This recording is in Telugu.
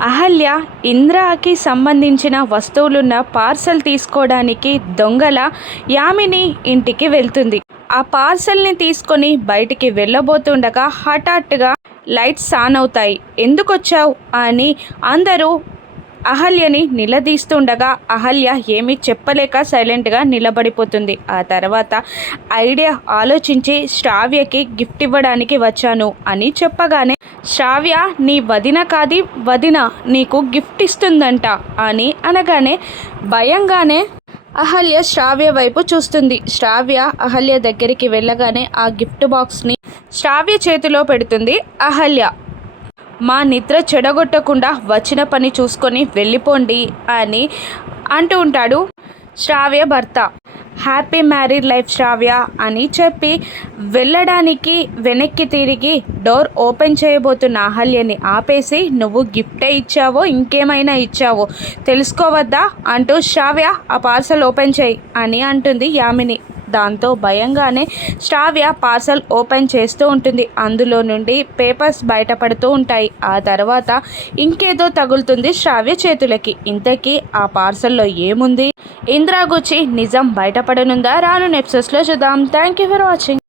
అహల్య ఇంద్రాకి సంబంధించిన వస్తువులున్న పార్సల్ తీసుకోవడానికి దొంగల యామిని ఇంటికి వెళ్తుంది. ఆ పార్సల్ని తీసుకొని బయటికి వెళ్ళబోతుండగా హఠాత్తుగా లైట్స్ ఆన్ అవుతాయి. ఎందుకొచ్చావు? అని అందరూ అహల్యని నిలదీస్తుండగా అహల్య ఏమీ చెప్పలేక సైలెంట్గా నిలబడిపోతుంది. ఆ తర్వాత ఐడియా ఆలోచించి శ్రావ్యకి గిఫ్ట్ ఇవ్వడానికి వచ్చాను అని చెప్పగానే శ్రావ్య నీ వదిన కాది? వదిన నీకు గిఫ్ట్ ఇస్తుందంట అని అనగానే భయంగానే అహల్య శ్రావ్య వైపు చూస్తుంది. శ్రావ్య అహల్య దగ్గరికి వెళ్ళగానే ఆ గిఫ్ట్ బాక్స్ని శ్రావ్య చేతిలో పెడుతుంది. అహల్య మా నిద్ర చెడగొట్టకుండా వచ్చిన పని చూసుకొని వెళ్ళిపోండి అని అంటూ ఉంటాడు శ్రావ్య భర్త. హ్యాపీ మ్యారీడ్ లైఫ్ శ్రావ్య అని చెప్పి వెళ్ళడానికి వెనక్కి తిరిగి డోర్ ఓపెన్ చేయబోతున్న అహల్యని ఆపేసి నువ్వు గిఫ్టే ఇచ్చావో ఇంకేమైనా ఇచ్చావో తెలుసుకోవద్దా? అంటూ శ్రావ్య ఆ పార్సల్ ఓపెన్ చేయి అని అంటుంది యామిని. దాంతో భయంగానే శ్రావ్య పార్సల్ ఓపెన్ చేస్తూ ఉంటుంది. అందులో నుండి పేపర్స్ బయటపడుతూ ఉంటాయి. ఆ తర్వాత ఇంకేదో తగులుతుంది శ్రావ్య చేతులకి. ఇంతకీ ఆ పార్సల్లో ఏముంది? ఇంద్రా గుచ్చి నిజం బయటపడనుందా? రాను నెప్సెస్లో చూద్దాం. Thank you for watching